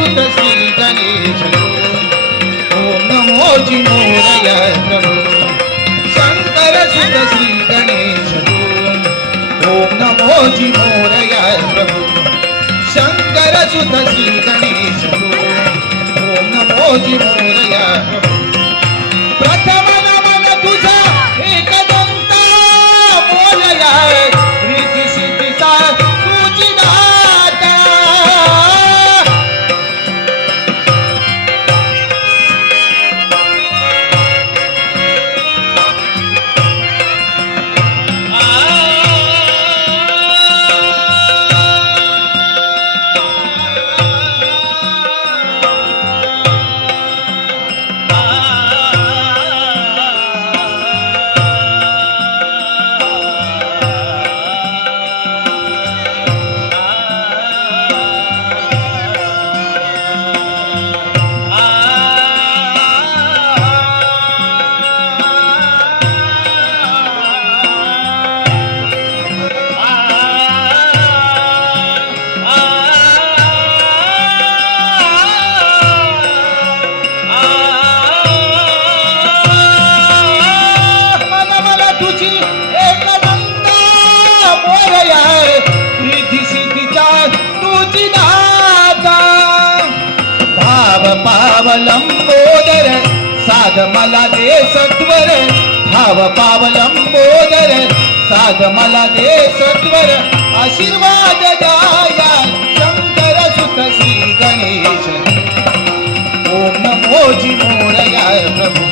सुत श्री गणेश ओम नमोजी मोरया प्रभु शंकर सुत श्री गणेश ओम नमोजी मोरया प्रभु शंकर सुत श्री गणेश ओम नमोजी मोरया प्रभु प्रथम नमन तुझा एकदंत मोरया रिद्धी सिद्धीचा तुझी दाता पावलंबोदर साध मला दे सत्वर भाव पावलंबोदर साध मला दे सत्वर आशीर्वाद दाया शंकर सुत श्री गणेश ओम नमोजी मोरया प्रभु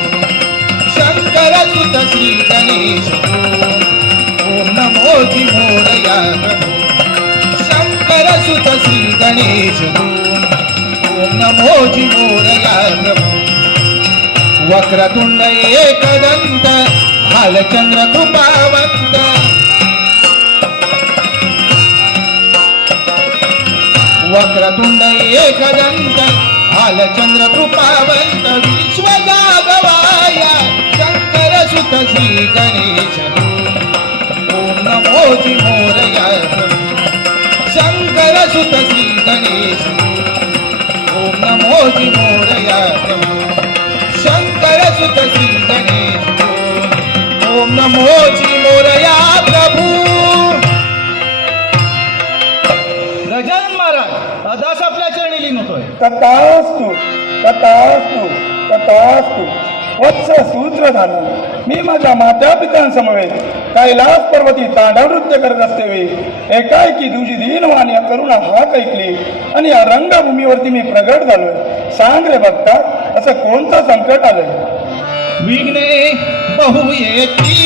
शंकर सुत श्री गणेश ओम नमोजी मोरया प्रभु शंकर सुत श्री गणेश ओम नमोजी मोरया प्रभु वक्रतुंड एकदंत भालचंद्र कृपावंत वक्रतुंड एकदंत भालचंद्र कृपावंत विश्व जागवाया शंकर सुत श्री गणेश ओम नमोजी मोरया प्रभु शंकर सुत श्री गणेश ओम नमोजी मोरया प्रभु शंकर सुत श्री गणेश ओम नमोजी मोरया प्रभु गजानन महाराज अदास आपल्या चरणी लीन होतोय तथास्तु तथास्तु तथास्तु वत्स सूत्रधान मी माझ्या मातापितांसमवेत कैलास पर्वती तांडव नृत्य करत असतेवेळी एकाएकी तुझी दीनवाणी करुणा हाक ऐकली आणि या रंगभूमीवरती मी प्रगट झालोय. सांग रे भक्ता, असं कोणतं संकट आलंय? विघ्ने बहु येती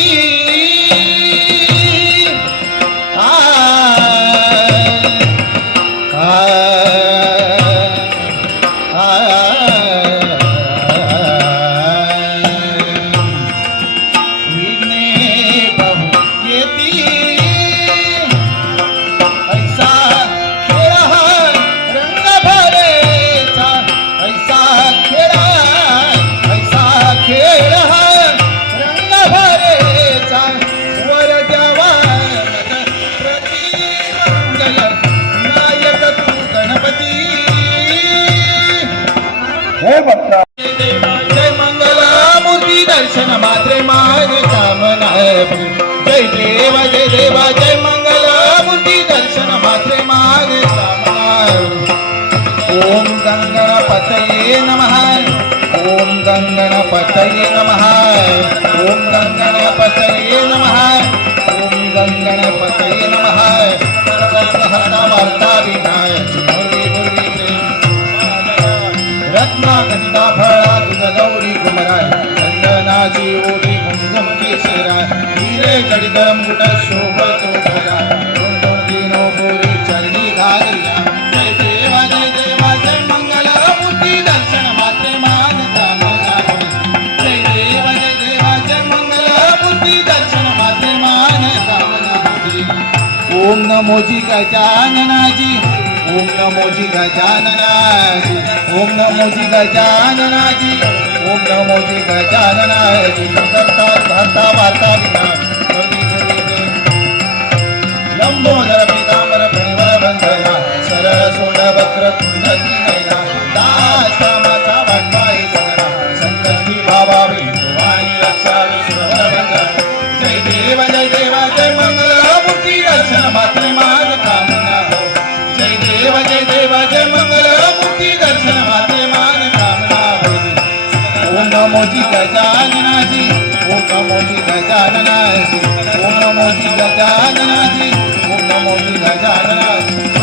हे भक्ता, जय मंगला मूर्ती दर्शन मात्रे मागे कामना जय देवा जय मंगला मूर्ती दर्शन मात्रे मागे कामना ओम गंगणपतये नमः ओम गंगणपतये नमः ओम गंगणपतये नमः ओम गंगणपतये नमः हरता वार्ता विनायक रत्ना गंगा फळा तुझ गौरी कुमराय चंदनाची ओढी कुंकुम केशराय हिरे जडित मुकुट शोभतो भरा दिनो पुरी चरणी घालिया जय देवा जय मंगला मूर्ती दर्शन मात्रे मान कामना जय देवा जय मंगला मूर्ती दर्शन मात्रे मान कामना ओम नमोजी गजाननाजी ओम नमोजी गजाननाजी ओम नमोजी गजाननाजी ओम नमोजी गजाननाजी करता धरता वार्ता विना लंबोदर पीतांबर प्रणिवर बंधना सरळ सोंड वक्र कुंडली नयना देव जय मंगलमूर्ती दर्शन मात्र माझ कामना हो जय देव जय मंगलमूर्ती दर्शन मात्र माझ कामना हो ओम नमोजी गजाननाजी ओम नमोजी गजाननाजी ओम नमोजी गजाननाजी ओम नमोजी गजाननाजी